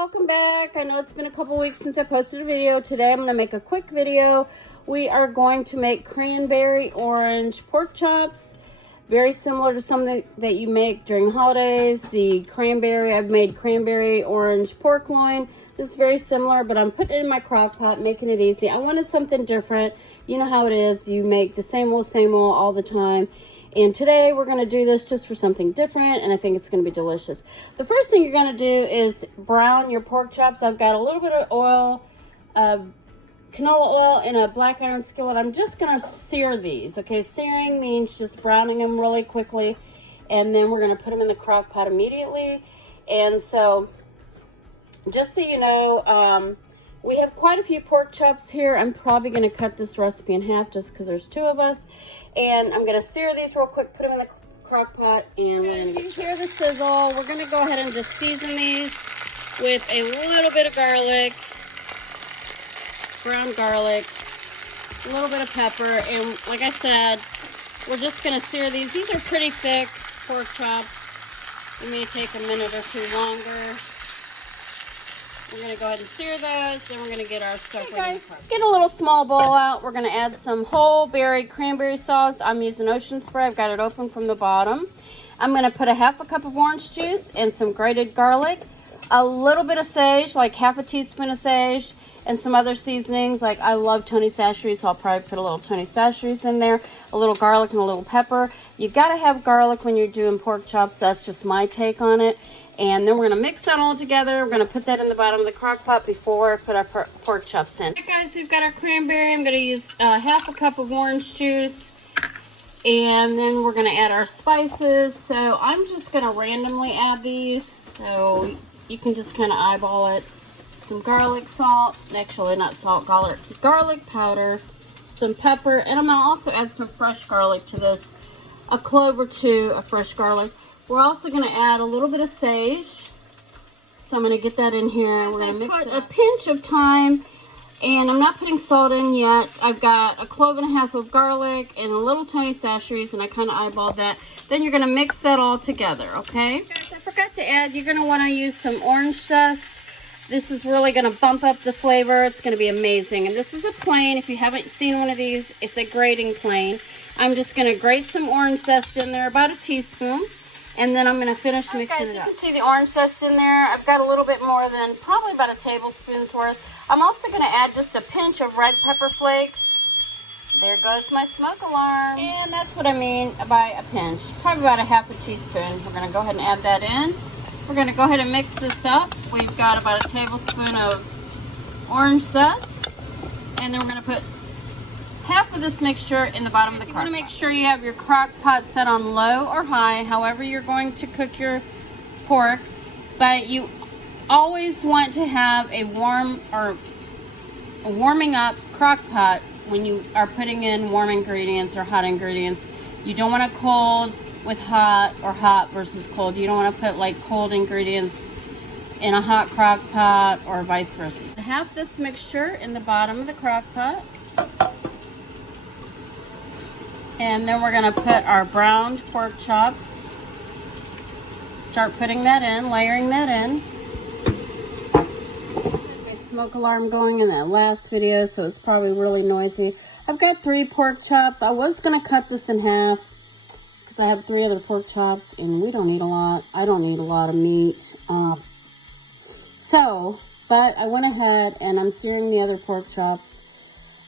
welcome back. I know it's been a couple weeks since I posted a video. Today I'm going to make a quick video. We are going to make cranberry orange pork chops. Very similar to something that you make during holidays. The cranberry, I've made cranberry orange pork loin. This is very similar, but I'm putting it in my crock pot, making it easy. I wanted something different. You know how it is. You make the same old all the time. And today we're going to do this just for something different, and I think it's going to be delicious. The first thing you're going to do is brown your pork chops. I've got a little bit of oil, canola oil in a black iron skillet. I'm just going to sear these, okay? Searing means just browning them really quickly, and then we're going to put them in the crock pot immediately. And so, just so you know, we have quite a few pork chops here. I'm probably going to cut this recipe in half just because there's two of us. And I'm going to sear these real quick, put them in the crock pot, and we're going to hear the sizzle. We're going to go ahead and just season these with a little bit of garlic, ground garlic, a little bit of pepper, and like I said, we're just going to sear these. These are pretty thick pork chops. It may take a minute or two longer. We're going to go ahead and sear those, then we're going to get our stuff ready. Get a little small bowl out. We're going to add some whole berry cranberry sauce. I'm using Ocean Spray. I've got it open from the bottom. I'm going to put a half a cup of orange juice and some grated garlic, a little bit of sage, like half a teaspoon of sage, and some other seasonings. Like I love Tony Chachere's, so I'll probably put a little Tony Chachere's in there, a little garlic and a little pepper. You got to have garlic when you're doing pork chops. That's just my take on it. And then we're going to mix that all together. We're going to put that in the bottom of the crock pot before I put our pork chops in. Alright guys, we've got our cranberry. I'm going to use half a cup of orange juice. And then we're going to add our spices. So I'm just going to randomly add these. So you can just kind of eyeball it. Some garlic salt. Actually, not salt, garlic powder. Some pepper. And I'm going to also add some fresh garlic to this. A clove or two of fresh garlic. We're also going to add a little bit of sage. So I'm going to get that in here. We're going to mix it. A pinch of thyme. And I'm not putting salt in yet. I've got a clove and a half of garlic and a little Tony Chachere's, and I kind of eyeballed that. Then you're going to mix that all together, okay? Guys, I forgot to add, you're going to want to use some orange zest. This is really going to bump up the flavor. It's going to be amazing. And this is a plain. If you haven't seen one of these, it's a grating plain. I'm just going to grate some orange zest in there, about a teaspoon. And then I'm going to finish mixing it up. You can see the orange zest in there. I've got a little bit more than probably about a tablespoon's worth. I'm also going to add just a pinch of red pepper flakes. There goes my smoke alarm. And that's what I mean by a pinch. Probably about a half a teaspoon. We're going to go ahead and add that in. We're going to go ahead and mix this up. We've got about a tablespoon of orange zest. And then we're going to put half of this mixture in the bottom of the crock pot. You want to make sure you have your crock pot set on low or high, however you're going to cook your pork. But you always want to have a warming up crock pot when you are putting in warm ingredients or hot ingredients. You don't want it cold with hot or hot versus cold. You don't want to put like cold ingredients in a hot crock pot or vice versa. Half this mixture in the bottom of the crock pot. And then we're going to put our browned pork chops. Start putting that in, layering that in. My smoke alarm going in that last video, so it's probably really noisy. I've got 3 pork chops. I was going to cut this in half because I have 3 other pork chops, and we don't eat a lot. I don't eat a lot of meat. But I went ahead and I'm searing the other pork chops.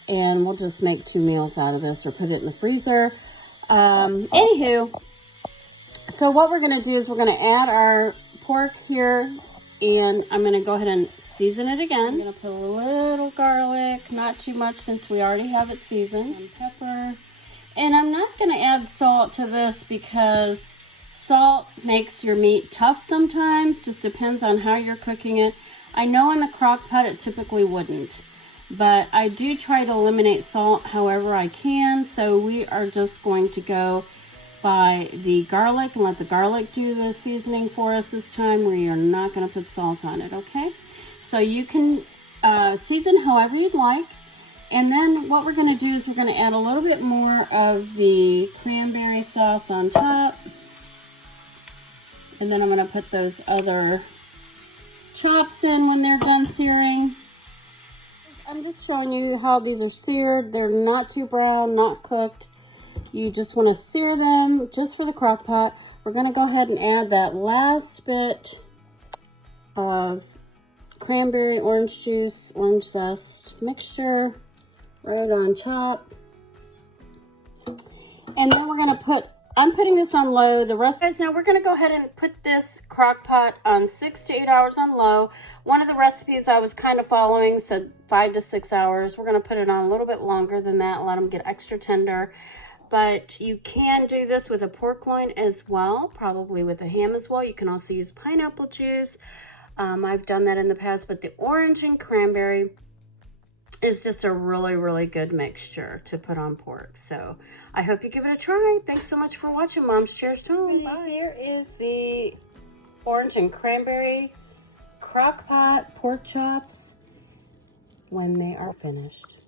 And we'll just make 2 meals out of this or put it in the freezer. Anywho, so what we're going to do is we're going to add our pork here. And I'm going to go ahead and season it again. I'm going to put a little garlic, not too much since we already have it seasoned. And pepper. And I'm not going to add salt to this because salt makes your meat tough sometimes. Just depends on how you're cooking it. I know in the crock pot it typically wouldn't. But I do try to eliminate salt however I can. So we are just going to go by the garlic and let the garlic do the seasoning for us this time. We are not going to put salt on it, okay? So you can season however you'd like. And then what we're going to do is we're going to add a little bit more of the cranberry sauce on top. And then I'm going to put those other chops in when they're done searing. I'm just showing you how these are seared. They're not too brown, not cooked. You just want to sear them just for the crock pot. We're going to go ahead and add that last bit of cranberry, orange juice, orange zest mixture right on top. And then we're going to put, I'm putting this on low. The rest, guys, now we're going to go ahead and put this crock pot on 6 to 8 hours on low. One of the recipes I was kind of following said 5 to 6 hours. We're going to put it on a little bit longer than that, let them get extra tender. But you can do this with a pork loin as well, probably with a ham as well. You can also use pineapple juice. I've done that in the past, but the orange and cranberry is just a really, really good mixture to put on pork. So I hope you give it a try. Thanks so much for watching. Mom's Cheers to Home. Bye. Here is the orange and cranberry crock pot pork chops when they are finished.